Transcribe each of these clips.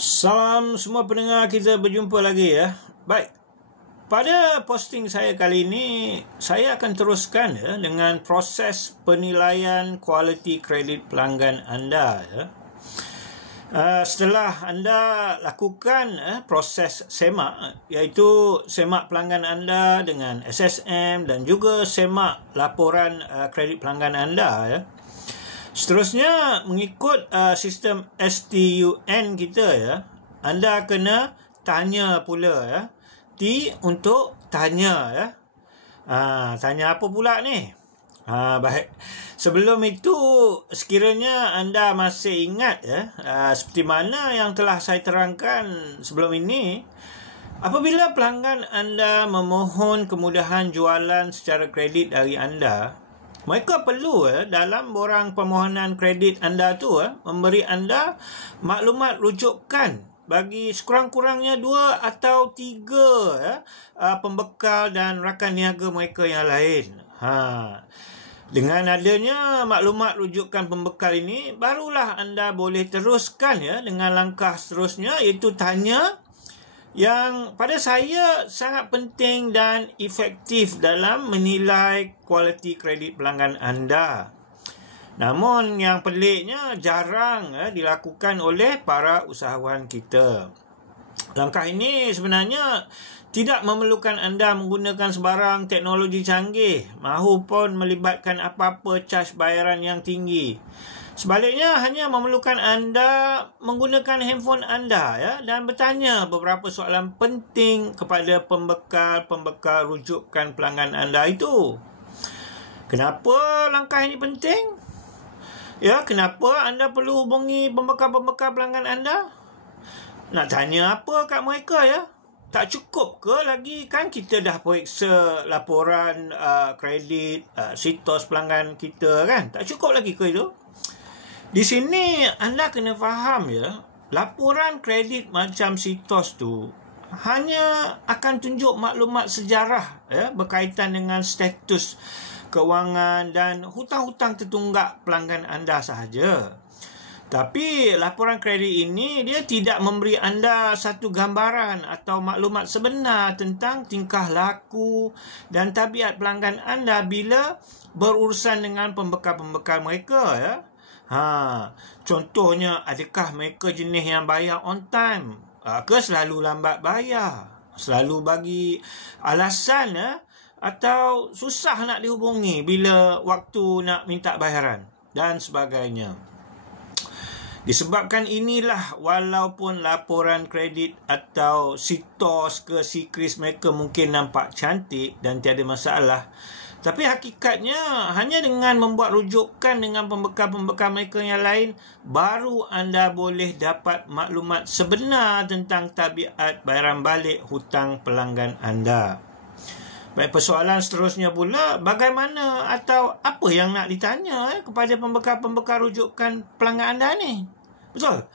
Salam semua pendengar, kita berjumpa lagi ya. Baik, pada posting saya kali ini, saya akan teruskan dengan proses penilaian kualiti kredit pelanggan anda ya. Setelah anda lakukan proses semak, iaitu semak pelanggan anda dengan SSM dan juga semak laporan kredit pelanggan anda ya. Seterusnya, mengikut sistem STUN kita ya, anda kena tanya pula ya. T untuk tanya ya. Tanya apa pula ni? Baik. Sebelum itu, sekiranya anda masih ingat ya, seperti mana yang telah saya terangkan sebelum ini, apabila pelanggan anda memohon kemudahan jualan secara kredit dari anda, mereka perlu dalam borang permohonan kredit anda tu memberi anda maklumat rujukan bagi sekurang-kurangnya 2 atau 3 pembekal dan rakan niaga mereka yang lain. Dengan adanya maklumat rujukan pembekal ini, barulah anda boleh teruskan ya dengan langkah seterusnya, iaitu tanya yang pada saya sangat penting dan efektif dalam menilai kualiti kredit pelanggan anda. Namun yang peliknya jarang dilakukan oleh para usahawan kita. Langkah ini sebenarnya tidak memerlukan anda menggunakan sebarang teknologi canggih mahupun melibatkan apa-apa caj bayaran yang tinggi. Sebaliknya, hanya memerlukan anda menggunakan handphone anda ya, dan bertanya beberapa soalan penting kepada pembekal rujukan pelanggan anda itu. Kenapa langkah ini penting? Ya, kenapa anda perlu hubungi pembekal pelanggan anda? Nak tanya apa kat mereka ya? Tak cukup ke lagi kan kita dah periksa laporan kredit, sitos pelanggan kita kan? Tak cukup lagi ke itu? Di sini anda kena faham ya, laporan kredit macam sitos tu hanya akan tunjuk maklumat sejarah ya, berkaitan dengan status kewangan dan hutang-hutang tertunggak pelanggan anda sahaja. Tapi laporan kredit ini dia tidak memberi anda satu gambaran atau maklumat sebenar tentang tingkah laku dan tabiat pelanggan anda bila berurusan dengan pembekal-pembekal mereka ya. Contohnya, adakah mereka jenis yang bayar on time? Ke selalu lambat bayar? Selalu bagi alasan atau susah nak dihubungi bila waktu nak minta bayaran? Dan sebagainya. Disebabkan inilah, walaupun laporan kredit atau sitos ke sikris mereka mungkin nampak cantik dan tiada masalah, tapi hakikatnya hanya dengan membuat rujukan dengan pembekal-pembekal mereka yang lain, baru anda boleh dapat maklumat sebenar tentang tabiat bayaran balik hutang pelanggan anda. Baik, persoalan seterusnya pula, bagaimana atau apa yang nak ditanya kepada pembekal-pembekal rujukan pelanggan anda ni? Betul?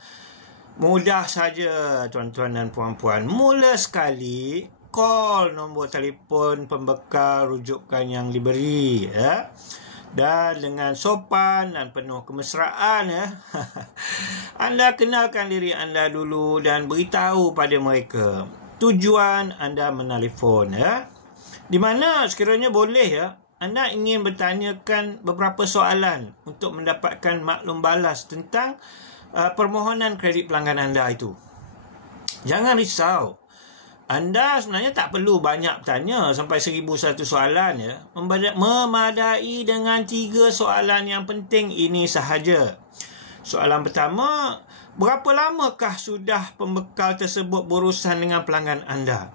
Mudah saja tuan-tuan dan puan-puan. Mula sekali, call nombor telefon pembekal rujukan yang diberi ya. Dan dengan sopan dan penuh kemesraan ya, anda kenalkan diri anda dulu dan beritahu pada mereka tujuan anda menelefon ya. Di mana sekiranya boleh ya, anda ingin bertanyakan beberapa soalan untuk mendapatkan maklum balas tentang permohonan kredit pelanggan anda itu. Jangan risau. Anda sebenarnya tak perlu banyak bertanya sampai 1001 soalan ya. Memadai dengan 3 soalan yang penting ini sahaja. Soalan pertama, berapa lamakah sudah pembekal tersebut berurusan dengan pelanggan anda?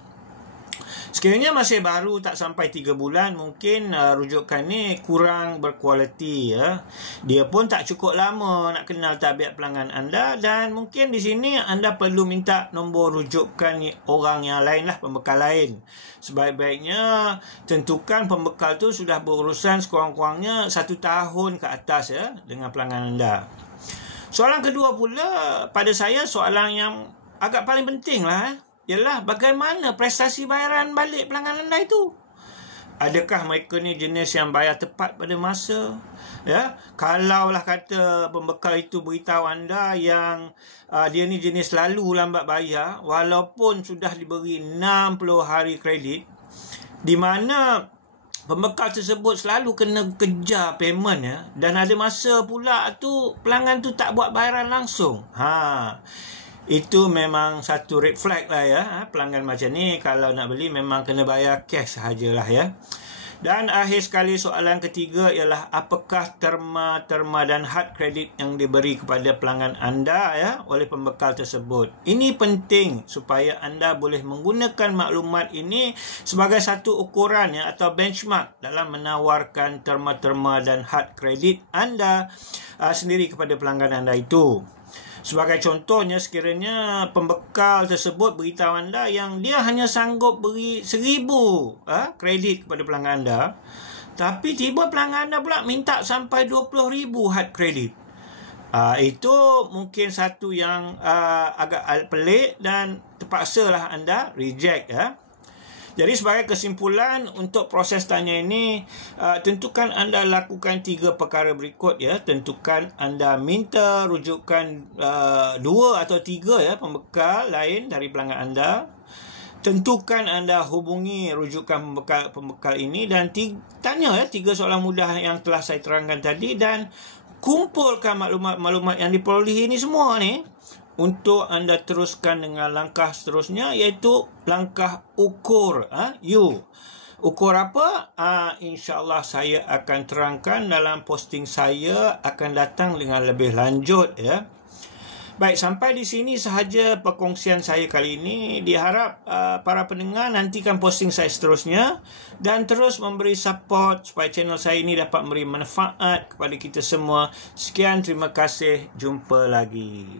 Sekiranya masih baru tak sampai 3 bulan, mungkin rujukan ni kurang berkualiti ya. Dia pun tak cukup lama nak kenal tabiat pelanggan anda, dan mungkin di sini anda perlu minta nombor rujukan orang yang lain lah, pembekal lain. Sebaik-baiknya tentukan pembekal tu sudah berurusan sekurang-kurangnya 1 tahun ke atas ya dengan pelanggan anda. Soalan kedua pula, pada saya soalan yang agak paling penting lah ialah bagaimana prestasi bayaran balik pelanggan anda itu. Adakah mereka ni jenis yang bayar tepat pada masa? Ya, kalaulah kata pembekal itu beritahu anda yang dia ni jenis lalu lambat bayar, walaupun sudah diberi 60 hari kredit, di mana pembekal tersebut selalu kena kejar payment ya, dan ada masa pula tu pelanggan tu tak buat bayaran langsung. Itu memang satu red flag lah ya. Pelanggan macam ni kalau nak beli memang kena bayar cash sahajalah ya. Dan akhir sekali soalan ketiga ialah apakah terma dan had kredit yang diberi kepada pelanggan anda ya oleh pembekal tersebut. Ini penting supaya anda boleh menggunakan maklumat ini sebagai satu ukuran ya atau benchmark dalam menawarkan terma dan had kredit anda sendiri kepada pelanggan anda itu. Sebagai contohnya, sekiranya pembekal tersebut beritahu anda yang dia hanya sanggup beri 1,000 kredit kepada pelanggan anda, tapi tiba pelanggan anda pula minta sampai 20,000 had kredit. Itu mungkin satu yang agak pelik dan terpaksalah anda reject ya. Jadi sebagai kesimpulan untuk proses tanya ini, tentukan anda lakukan 3 perkara berikut ya. Tentukan anda minta rujukan 2 atau 3 ya pembekal lain dari pelanggan anda. Tentukan anda hubungi rujukan pembekal ini dan tanya ya 3 soalan mudah yang telah saya terangkan tadi, dan kumpulkan maklumat-maklumat yang diperolehi ini semua ni untuk anda teruskan dengan langkah seterusnya, iaitu langkah ukur U. Ukur apa? InsyaAllah saya akan terangkan dalam posting saya akan datang dengan lebih lanjut ya. Baik, sampai di sini sahaja perkongsian saya kali ini. Diharap para pendengar nantikan posting saya seterusnya dan terus memberi support supaya channel saya ini dapat memberi manfaat kepada kita semua. Sekian, terima kasih. Jumpa lagi.